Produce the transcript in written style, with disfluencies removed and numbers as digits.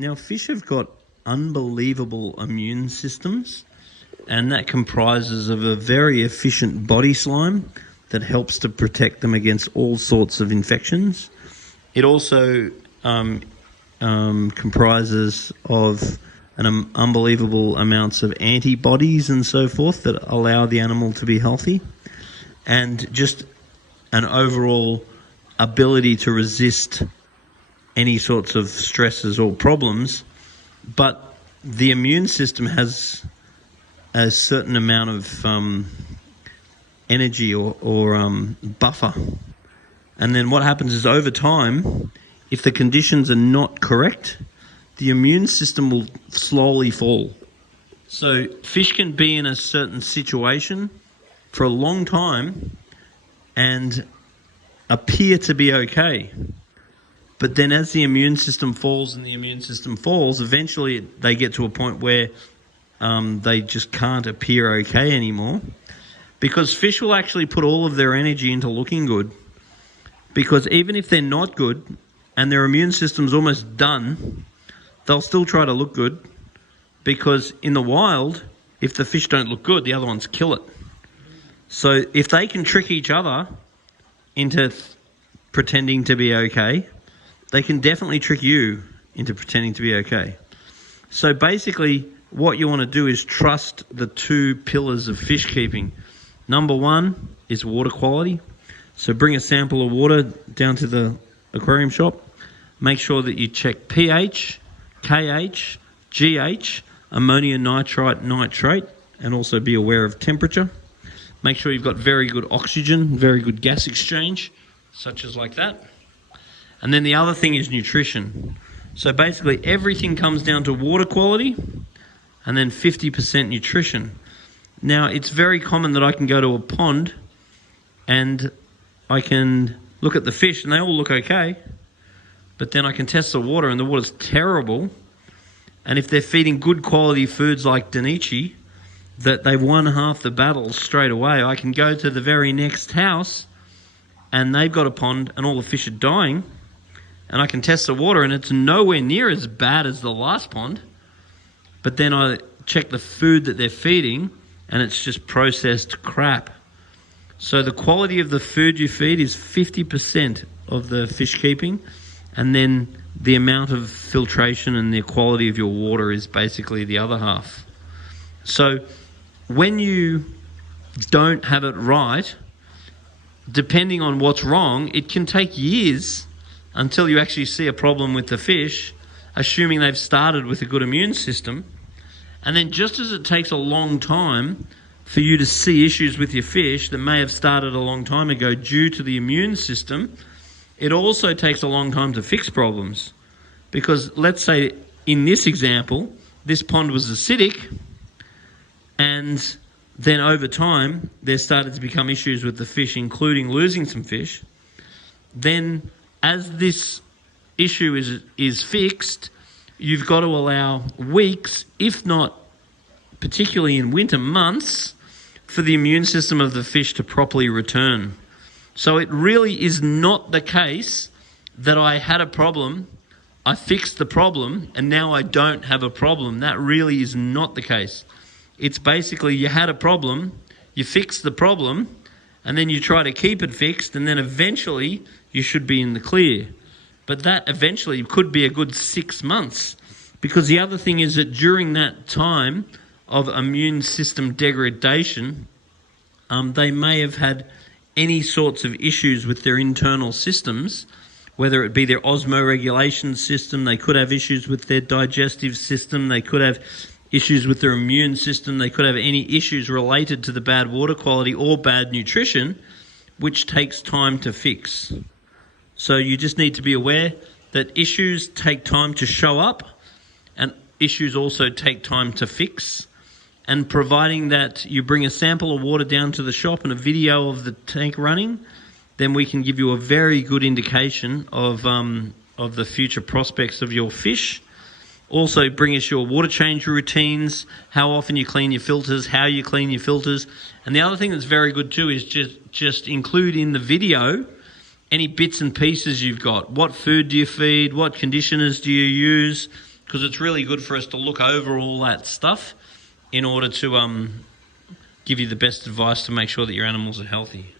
Now, fish have got unbelievable immune systems, and that comprises of a very efficient body slime that helps to protect them against all sorts of infections. It also comprises of unbelievable amounts of antibodies and so forth that allow the animal to be healthy, and just an overall ability to resist any sorts of stresses or problems. But the immune system has a certain amount of energy or buffer. And then what happens is, over time, if the conditions are not correct, the immune system will slowly fall. So fish can be in a certain situation for a long time and appear to be okay. But then as the immune system falls, eventually they get to a point where they just can't appear okay anymore. Because fish will actually put all of their energy into looking good. Because even if they're not good and their immune system's almost done, they'll still try to look good. Because in the wild, if the fish don't look good, the other ones kill it. So if they can trick each other into pretending to be okay, they can definitely trick you into pretending to be okay. So basically, what you want to do is trust the two pillars of fish keeping. Number one is water quality. So bring a sample of water down to the aquarium shop. Make sure that you check pH, KH, GH, ammonium nitrite, nitrate, and also be aware of temperature. Make sure you've got very good oxygen, very good gas exchange, such as like that. And then the other thing is nutrition. So basically everything comes down to water quality and then 50% nutrition. Now, it's very common that I can go to a pond and I can look at the fish and they all look okay, but then I can test the water and the water's terrible. And if they're feeding good quality foods like Danichi, that they've won half the battle straight away. I can go to the very next house and they've got a pond and all the fish are dying, and I can test the water and it's nowhere near as bad as the last pond. But then I check the food that they're feeding and it's just processed crap. So the quality of the food you feed is 50% of the fish keeping, and then the amount of filtration and the quality of your water is basically the other half. So when you don't have it right, depending on what's wrong, it can take years until you actually see a problem with the fish, assuming they've started with a good immune system. And then just as it takes a long time for you to see issues with your fish that may have started a long time ago due to the immune system, it also takes a long time to fix problems. Because let's say in this example, this pond was acidic, and then over time there started to become issues with the fish, including losing some fish. Then as this issue is fixed, you've got to allow weeks, if not particularly in winter months, for the immune system of the fish to properly return. So it really is not the case that I had a problem, I fixed the problem, and now I don't have a problem. That really is not the case. It's basically you had a problem, you fixed the problem, and then you try to keep it fixed, and then eventually you should be in the clear. But that eventually could be a good 6 months, because the other thing is that during that time of immune system degradation, they may have had any sorts of issues with their internal systems, whether it be their osmoregulation system, they could have issues with their digestive system, they could have issues with their immune system, they could have any issues related to the bad water quality or bad nutrition, which takes time to fix. So you just need to be aware that issues take time to show up and issues also take time to fix. And providing that you bring a sample of water down to the shop and a video of the tank running, then we can give you a very good indication of the future prospects of your fish. Also bring us your water change routines, how often you clean your filters, how you clean your filters. And the other thing that's very good too is just include in the video any bits and pieces you've got. What food do you feed? What conditioners do you use? because it's really good for us to look over all that stuff in order to give you the best advice to make sure that your animals are healthy.